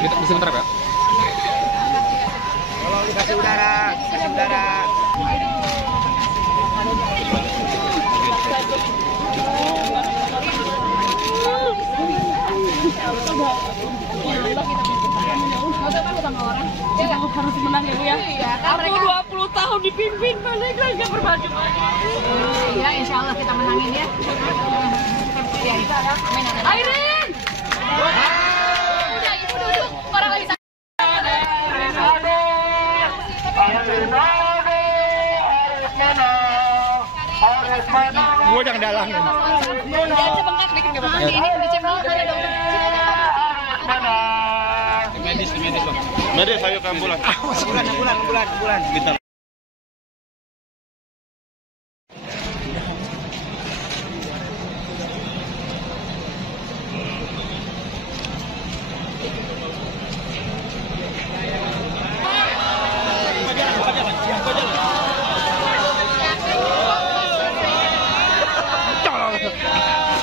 Bisa bentar ya? Tolong dikasih udara, kasih udara. Harus menang ya Bu ya. Aku 20 tahun dipimpin balik lagi nggak berbagi. Ya, insya Allah kita menangin ya. Airin. Udah ibu duduk. Orang lagi Gua jangan dalangin. Jangan bengkak dikit nggak apa-apa. Ini dicemil ada dong. Medis Bang. Medis, ayo ke ambulan. Ambulan. Bentar.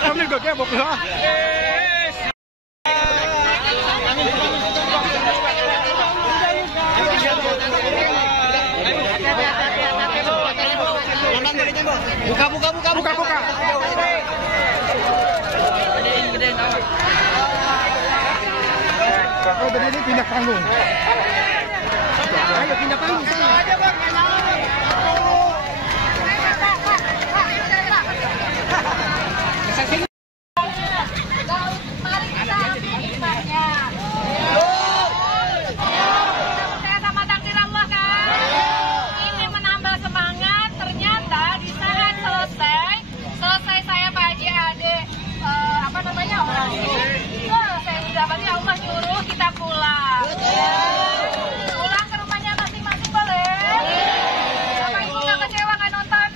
Ambil gak kayak bokeh. Buka. Oh, tadi ini pindah panggung. Ayo pindah panggung sana. Allah nyuruh kita pulang. Pulang ke rumahnya masing-masing boleh. Bapak Ibu nggak kecewa nggak nonton?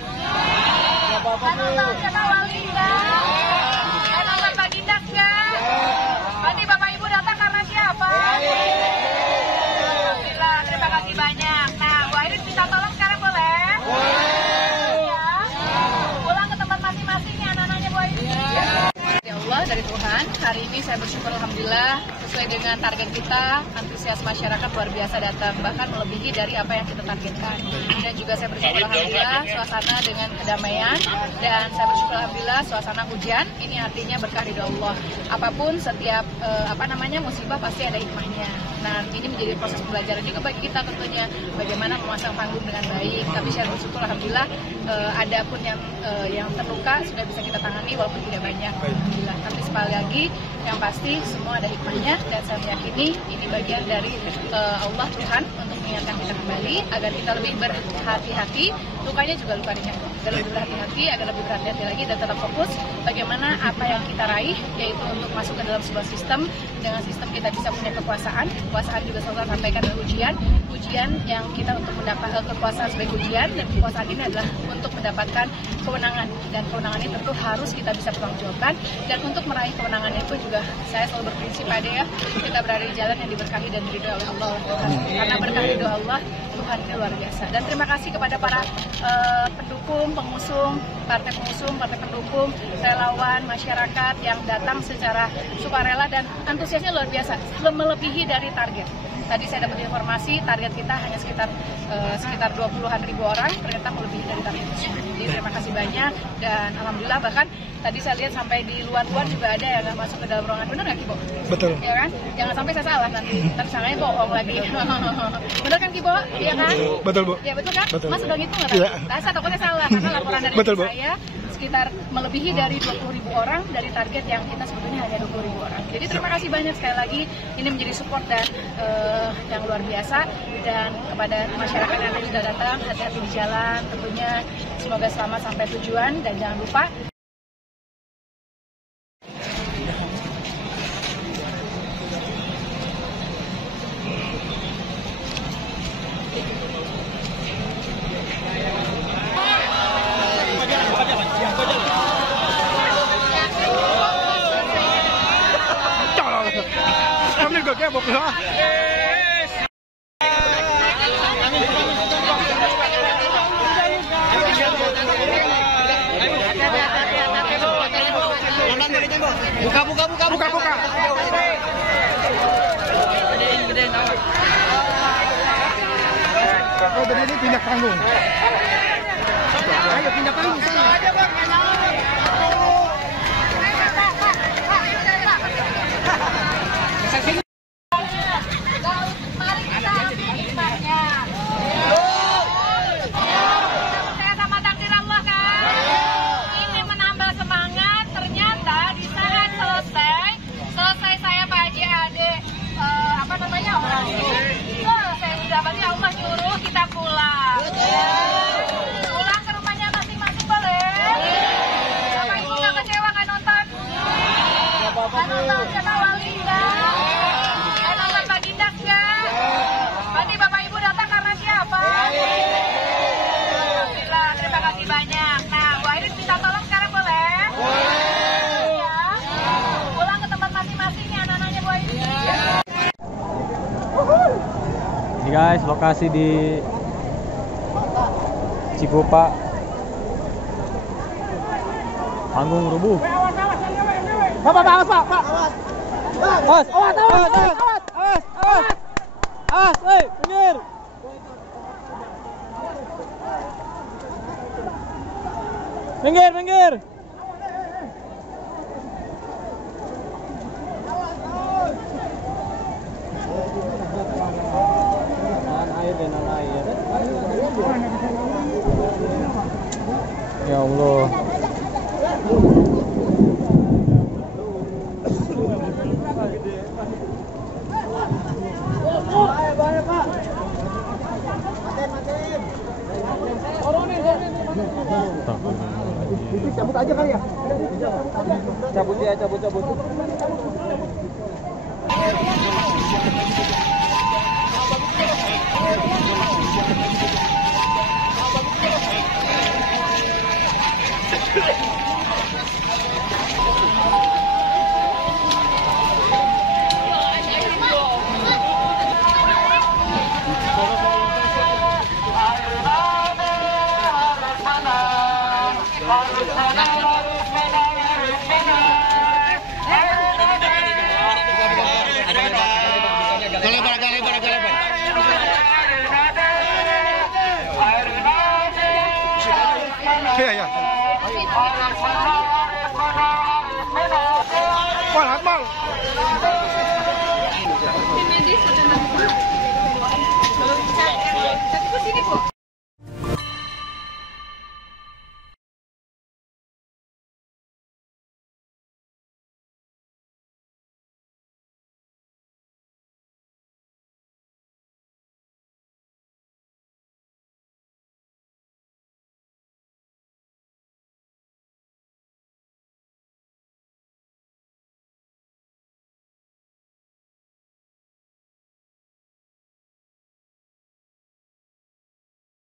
Nggak nonton kata Wali nggak? Nggak nonton Baginda nggak? Berarti Bapak Ibu datang karena siapa? Alhamdulillah, terima kasih banyak. Nah, Bu Airin minta tolong sekarang boleh? Ya. Pulang ke tempat masing-masing ya anak-anaknya Bu Airin. Ya Allah, dari Tuhan, hari ini saya bersyukur alhamdulillah sesuai dengan target kita, antusias masyarakat luar biasa datang, bahkan melebihi dari apa yang kita targetkan. Dan juga saya bersyukur alhamdulillah suasana dengan kedamaian, dan saya bersyukur alhamdulillah suasana hujan, ini artinya berkah ridho Allah. Apapun setiap musibah pasti ada hikmahnya. Nah, ini menjadi proses pembelajaran juga bagi kita tentunya bagaimana memasang panggung dengan baik. Tapi saya bersyukur alhamdulillah ada pun yang terluka sudah bisa kita tangani walaupun tidak banyak. Alhamdulillah. Tapi sekali lagi yang pasti semua ada hikmahnya, dan saya meyakini ini bagian dari Allah Tuhan untuk mengingatkan kita kembali agar kita lebih berhati-hati. Lukanya juga luka ringan, agar lebih berhati-hati, agar lebih berhati-hati lagi dan tetap fokus bagaimana apa yang kita raih, yaitu untuk masuk ke dalam sebuah sistem. Dengan sistem kita bisa punya kekuasaan juga selalu sampaikan adalah ujian yang kita untuk mendapatkan kekuasaan sebagai ujian, dan kekuasaan ini adalah untuk mendapatkan kewenangan, dan kewenangan ini tentu harus kita bisa pertanggungjawabkan. Dan untuk meraih kewenangan itu juga saya selalu berprinsip pada ya, kita berada di jalan yang diberkahi dan diridhoi oleh Allah Tuhan. Karena berkah ridho Allah, Tuhan itu luar biasa. Dan terima kasih kepada para pendukung, partai pendukung, relawan, masyarakat yang datang secara sukarela dan antusiasnya luar biasa, melebihi dari target. Tadi saya dapat informasi target kita hanya sekitar 20-an ribu orang, ternyata melebihi dari target itu. Jadi terima kasih banyak, dan alhamdulillah bahkan tadi saya lihat sampai di luar juga ada yang nggak masuk ke dalam ruangan. Benar nggak Kibo? Betul. Ya kan? Jangan sampai saya salah nanti tersangkanya bohong lagi. Benar kan Kibo? Iya kan? Betul Bu. Ya betul kan? Betul. Mas udah ngitung nggak tadi? Iya. Saya takutnya salah karena laporan dari Betul, Bu. saya sekitar melebihi dari 20.000 orang dari target yang kita sebetulnya hanya 20.000 orang. Jadi terima kasih banyak sekali lagi, ini menjadi support dan yang luar biasa. Dan kepada masyarakat yang tadi sudah datang, hati-hati di jalan tentunya, semoga selamat sampai tujuan, dan jangan lupa Ambil gak kayak bokeh. Buka. Oh, jadi ini pindah panggung. Ayo pindah panggung sana. Mari kita ambil hikmahnya. Percaya sama takdir Allah kan? Ingin menambah semangat, ternyata di saat selesai saya Pak Haji Ade orasi. Saya didapati Allah nyuruh kita pulang. Pulang ke rumahnya masing-masing boleh? Bapak Ibu nggak kecewa nggak nonton? Nggak nonton kata Wali nggak? Nggak nonton Pak Gindas nggak? Berarti Bapak Ibu datang karena siapa? Alhamdulillah, terima kasih banyak. Nah, Bu Iris minta tolong sekarang boleh? Ya. Pulang ke tempat masing-masing ya anak-anaknya Bu Iris. Ini guys, lokasi di Cikupa, panggung rubuh. Pak, awas Pak. Awas, minggir. Minggir. Air. Ya Allah. Cabut aja kali ya. Cabut. Iya. Bal.